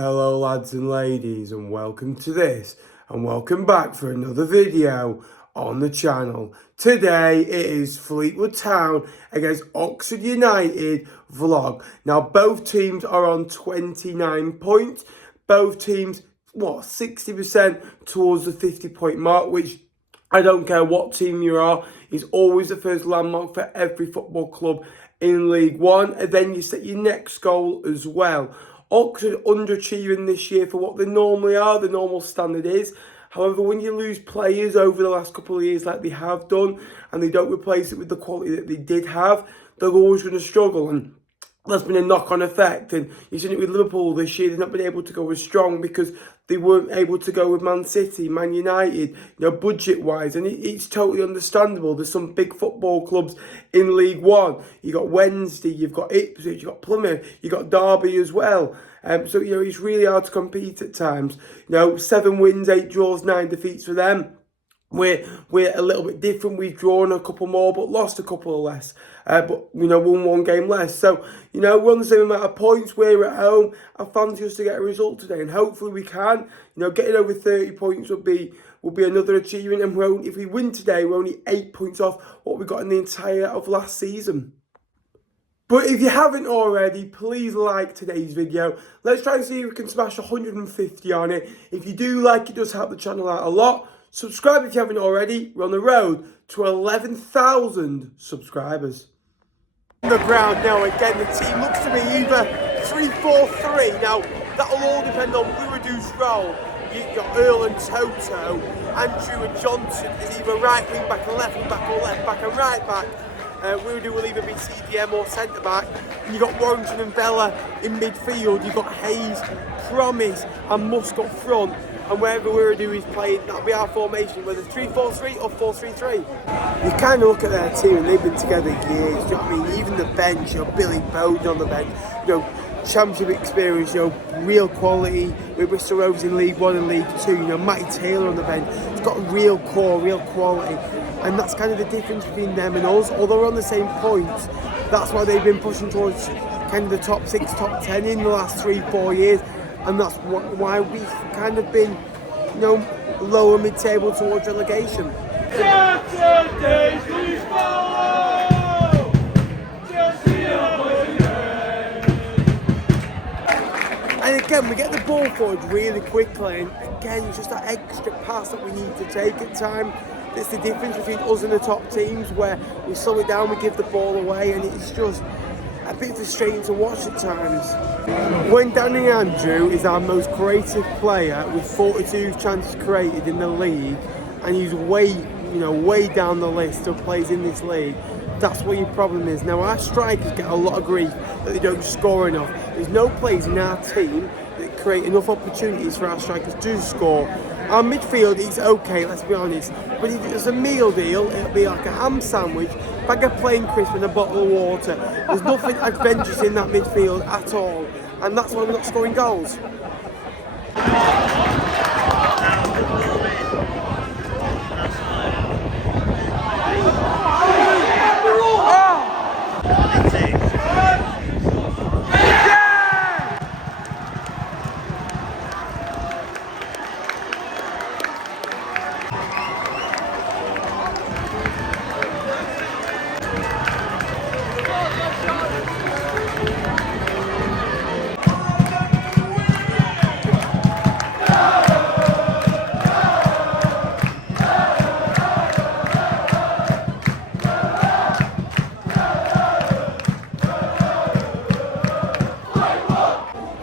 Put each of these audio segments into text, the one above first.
Hello lads and ladies, and welcome to this and welcome back for another video on the channel. Today it is Fleetwood Town against Oxford United vlog. Now both teams are on 29 points. Both teams 60% towards the 50-point mark, which I don't care what team you are, is always the first landmark for every football club in League One. And then you set your next goal as well. Oxford underachieving this year for what they normally are, the normal standard is. However, when you lose players over the last couple of years like they have done, and they don't replace it with the quality that they did have, they're always going to struggle. And that's been a knock-on effect. And you've seen it with Liverpool this year. They've not been able to go as strong because they weren't able to go with Man City, Man United, budget-wise. And it's totally understandable. There's some big football clubs in League One. You've got Wednesday, you've got Ipswich, you've got Plymouth, you've got Derby as well. So, it's really hard to compete at times. 7 wins, 8 draws, 9 defeats for them. We're a little bit different. We've drawn a couple more, but lost a couple of less. But, won 1 game less. So, we're on the same amount of points. We're at home. I fancy us to get a result today. And hopefully we can. Getting over 30 points would be another achievement. And if we win today, we're only 8 points off what we got in the entire of last season. But if you haven't already, please like today's video. Let's try and see if we can smash 150 on it. If you do like it, does help the channel out a lot. Subscribe if you haven't already. We're on the road to 11,000 subscribers. On the ground now, again, the team looks to be either 3-4-3. Now, that'll all depend on Buadu's role. You've got Earl and Toto, Andrew and Johnson is either right wing back and left wing back, or left back and right back. Buadu will either be CDM or centre back. And you've got Warrington and Vella in midfield. You've got Hayes, Promise and Musk up front. And wherever Buadu is playing, that'll be our formation, whether 3-4-3 or 4-3-3. You kind of look at their team and they've been together years, do you know what I mean? Even the bench, Billy Bowden on the bench, championship experience, real quality with Bristol Rovers in League One and League Two, Matty Taylor on the bench. It's got a real core, real quality. And that's kind of the difference between them and us. Although we're on the same points, that's why they've been pushing towards kind of the top 6, top 10 in the last 3-4 years. And that's why we've kind of been, lower mid-table towards relegation. And again, we get the ball forward really quickly. And again, it's just that extra pass that we need to take at time. That's the difference between us and the top teams, where we slow it down, we give the ball away, and it's just a bit frustrating to watch at times. When Danny Andrew is our most creative player with 42 chances created in the league, and he's way down the list of players in this league, that's what your problem is. Now, our strikers get a lot of grief that they don't score enough. There's no players in our team that create enough opportunities for our strikers to score. Our midfield is okay, let's be honest, but if it's a meal deal, it'll be like a ham sandwich, bag of plain crisp and a bottle of water. There's nothing adventurous in that midfield at all, and that's why we're not scoring goals.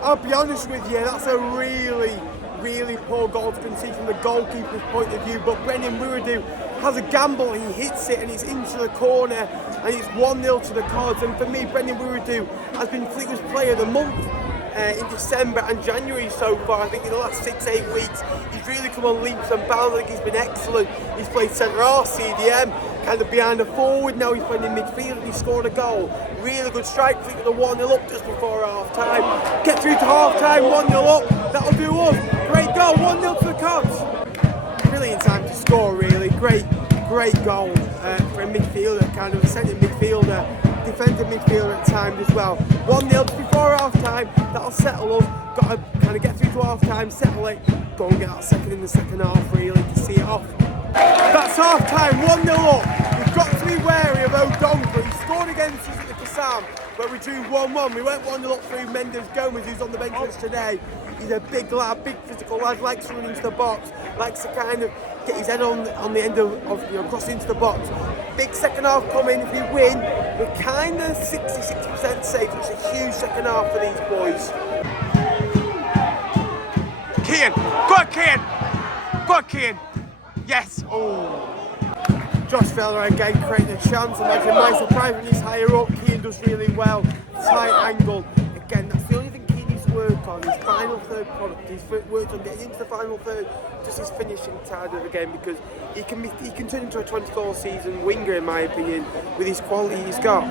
I'll be honest with you, that's a really poor goal to concede from the goalkeeper's point of view. But Brendan Buadu has a gamble, he hits it and it's into the corner and it's 1-0 to the Cards. And for me, Brendan Buadu has been Fleetwood's player of the month in December and January so far. I think in the last 6-8 weeks, he's really come on leaps and bounds. I think he's been excellent. He's played centre-half, CDM, kind of behind the forward. Now he's playing in midfield and he scored a goal. Really good strike, Fleetwood 1-0 up just before half-time. Get through to half-time, 1-0 up. That'll do us. Great goal, 1-0 to the Cards. Brilliant time to score, really. Great goal for a midfielder, kind of a centre midfielder. defensive midfielder at times as well. 1-0 before half time, that'll settle us. Got to kind of get time, settle it, go and get that second in the second half really to see it off. That's half time, 1-0 up. We've got to be wary of O'Donkor. He scored against us at the Kassam where we drew 1-1. We went 1-0 up through Mendes Gomez, who's on the bench with us today. He's a big lad, big physical lad, likes to run into the box, likes to kind of get his head on the end of cross into the box. Big second half coming. If we win, we're kind of 60% safe. It's a huge second half for these boys. Keane, go on Keane, go on Keane. Yes. Oh. Josh Feller again creating a chance. Imagine my surprise when he's higher up. Keane does really well. Tight angle. Again, that's the only thing Keane needs to work on. His final third product. He's worked on getting into the final third. Just his finishing side of the game, because he can turn into a 20-goal season winger in my opinion with his quality he's got.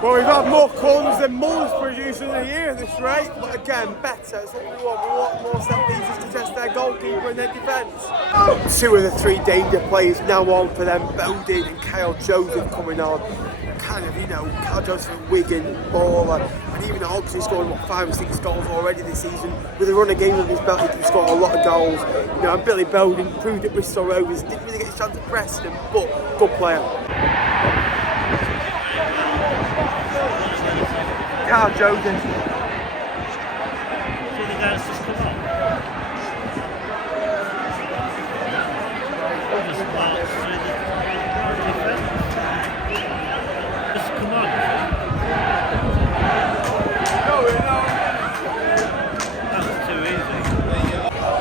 Well, we've had more corners than Muller's produced in a year at this rate, but again, better. That's what we want. We want more set pieces to test their goalkeeper and their defence. 2 of the 3 danger players now on for them. Bowden and Kyle Joseph coming on. Kind of, Kyle Joseph at Wigan, baller, and even at Oxford, he's scored 5 or 6 goals already this season. With a run of games under his belt, he can score a lot of goals. And Billy Bowden proved at Bristol Rovers, didn't really get his chance at Preston, but good player. Kyle Joseph.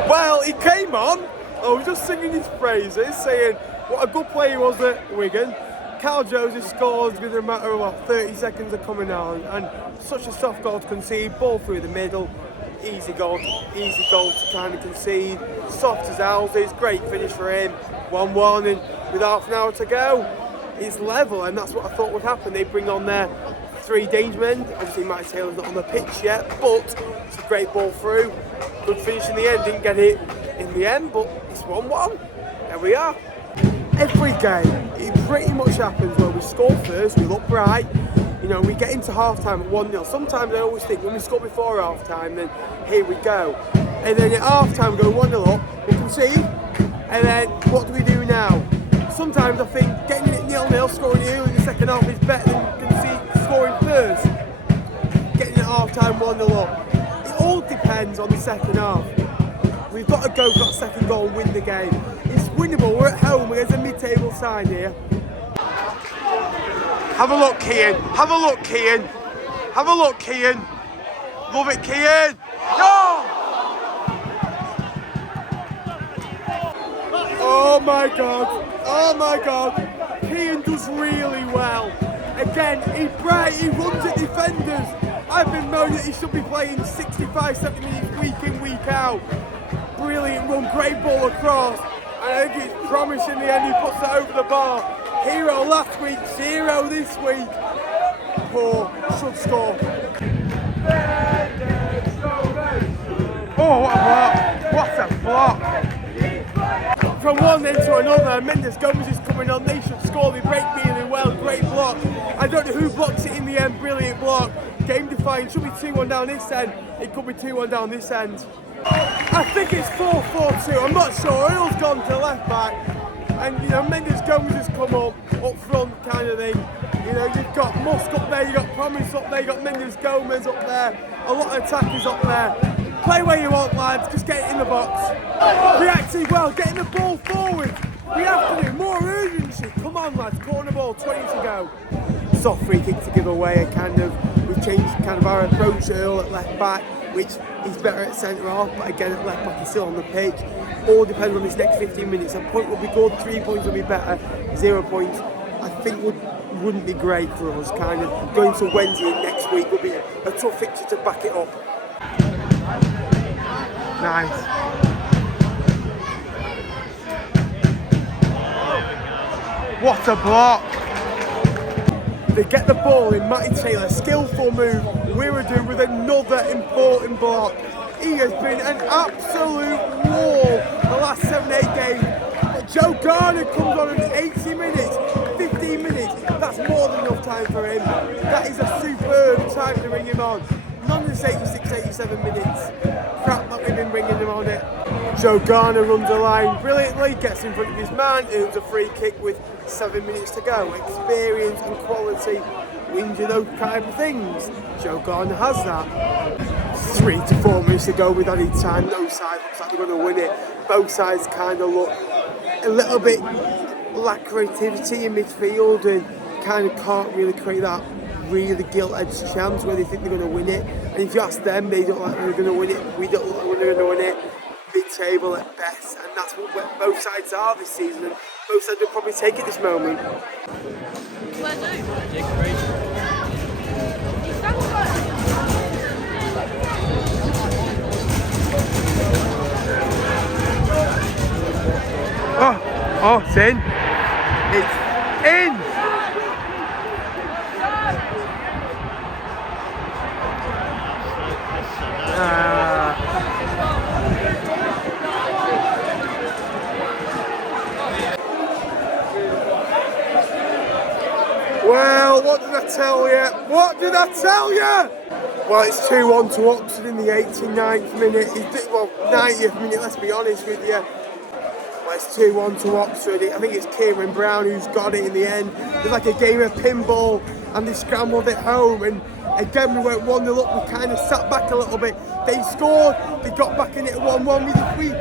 Well, he came on, I was just singing his praises, saying what a good player he was at Wigan. Kyle Joseph scores within a matter of 30 seconds of coming on, and such a soft goal to concede, ball through the middle, easy goal to kind of concede, soft as houses, great finish for him, 1-1, and with half an hour to go, it's level, and that's what I thought would happen. They bring on their 3 danger men. Obviously Mike Taylor's not on the pitch yet, but it's a great ball through, good finish in the end, didn't get it in the end, but it's 1-1, there we are. Every game, it pretty much happens where we score first, we look bright, we get into half-time at 1-0. Sometimes I always think when we score before half-time, then here we go. And then at half-time we go 1-0 up, we concede, and then what do we do now? Sometimes I think getting it 0-0, scoring it early in the second half is better than scoring first. Getting it at half-time 1-0 up. It all depends on the second half. We've got to go for that second goal and win the game. It's winnable, we're at home against a mid-table side here. Have a look, Keane. Have a look, Keane. Have a look, Keane. Love it, Keane. No! Oh my God. Oh my God. Keane does really well. Again, he's bright, he runs at defenders. I've been moaning that he should be playing 65, 70 minutes week in, week out. Brilliant run, great ball across. And I think it's promising in the end, he puts it over the bar. Hero last week, 0 this week. Poor, should score. Oh, what a block. What a block. From one end to another, Mendes Gomez is coming on, they should score, they break really well, great block. I don't know who blocks it in the end, brilliant block. Game defining, should be 2-1 down this end, it could be 2-1 down this end. I think it's 4-4-2, I'm not sure, Earl's gone to left back. And Mendes Gomez has come up front kind of thing. You've got Musk up there, you've got Promise up there, you've got Mendes Gomez up there, a lot of attackers up there. Play where you want, lads, just get it in the box. Reacting well, getting the ball forward. We have to do more urgency. Come on, lads, corner ball, 20 to go. Soft free kick to give away, we've changed kind of our approach. Earl at left back, which he's better at centre half, but again at left back he's still on the pitch. All depends on this next 15 minutes. A point will be good, 3 points will be better, 0 points I think wouldn't be great for us. Kind of going to Wednesday next week will be a tough fixture to back it up. Nice. What a block. They get the ball in, Matty Taylor, skillful move, Wiradoo with another important block. He has been an absolute wall the last 7-8 games. But Joe Garner comes on in 80 minutes, 15 minutes, that's more than enough time for him. That is a superb time to bring him on. None of this 86, 87 minutes crap that we've been bringing them on it. Joe Garner runs a line brilliantly, gets in front of his man, earns a free kick with 7 minutes to go. Experience and quality wins you those kind of things. Joe Garner has that. 3 to 4 minutes to go with added time. No side looks like they're going to win it. Both sides kind of look a little bit lack creativity in midfield and kind of can't really create that really gilt-edged chance where they think they're going to win it. And if you ask them, they don't like they're going to win it. We don't look like we're going to win it. Mid-table at best, and that's what both sides are this season. And both sides will probably take it this moment. Oh, it's in. It's in. Well, what did I tell you? What did I tell you? Well, it's 2-1 to Oxford in the 89th minute. Well, 90th minute, let's be honest with you. Well, it's 2-1 to Oxford. I think it's Kieran Brown who's got it in the end. It's like a game of pinball and they scrambled it home. And again, we went 1-0 up. We kind of sat back a little bit. They scored. They got back in it at 1-1. We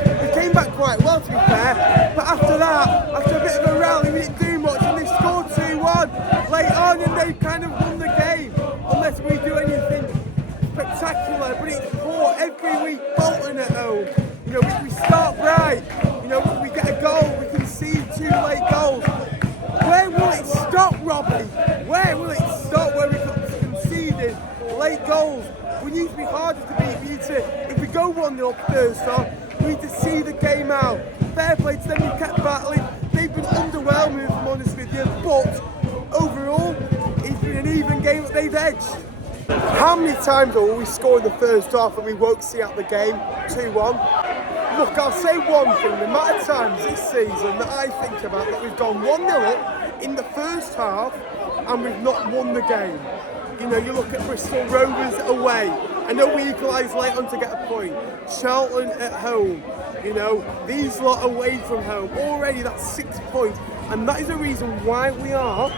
came back quite well, to be fair. But after that, after a bit of a rally, we didn't do much. And they scored 2-1 late on and they kind of won the game. Unless we do anything spectacular. But it's poor every week, Bolton at home. You know, we start bright. You know, we get a goal, we concede 2 late goals. Where will it stop, Robbie? Where will it stop where we're conceding late goals? We need to be harder to beat. We need to, if we go 1-0 first off, we need to see the game out. Fair play to them, we kept battling. They've been underwhelming, if I'm honest with you, but overall, it's been an even game that they've edged. How many times will we score in the first half and we won't see out the game? 2-1. Look, I'll say one thing, the amount of times this season that I think about that we've gone 1-0 up in the first half and we've not won the game. You know, you look at Bristol Rovers away. I know we equalised late on to get a point. Charlton at home. You know, these lot away from home. Already that's 6 points. And that is the reason why we are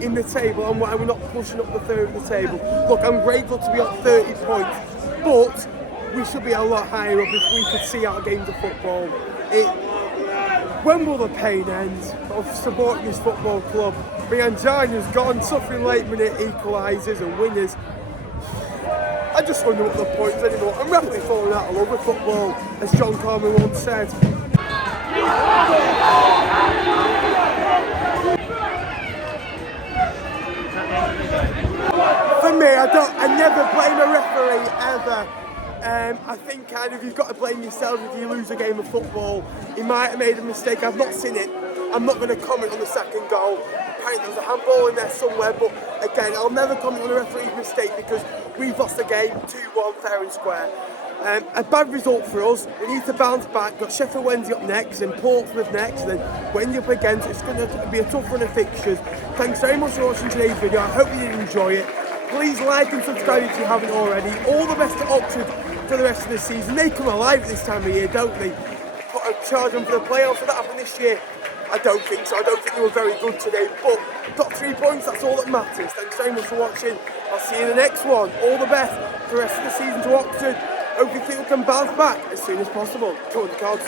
in the table and why we're not pushing up the third of the table. Look, I'm grateful to be on 30 points, but we should be a lot higher up if we could see out games of football. When will the pain end of supporting this football club? Bianjana's gone, suffering late minute equalisers and winners. I just wonder what the point is anymore. I'm rapidly falling out of love with football, as John Carmen once said. For me, I never blame a referee ever. I think kind of you've got to blame yourself if you lose a game of football. He might have made a mistake. I've not seen it. I'm not going to comment on the second goal. Apparently there was a handball in there somewhere, but again, I'll never comment on a referee's mistake because we've lost the game 2-1 fair and square. A bad result for us. We need to bounce back. Got Sheffield Wednesday up next and Portsmouth next, and then Wednesday up again. So it's going to be a tough run of fixtures. Thanks very much for watching today's video. I hope you did enjoy it. Please like and subscribe if you haven't already. All the best to Oxford for the rest of the season. They come alive at this time of year, don't they? Put a charge on for the playoffs. Will that happen this year? I don't think so. I don't think they were very good today. But got 3 points. That's all that matters. Thanks very much for watching. I'll see you in the next one. All the best for the rest of the season to Oxford. Hope you think we can bounce back as soon as possible. Come on, the cards.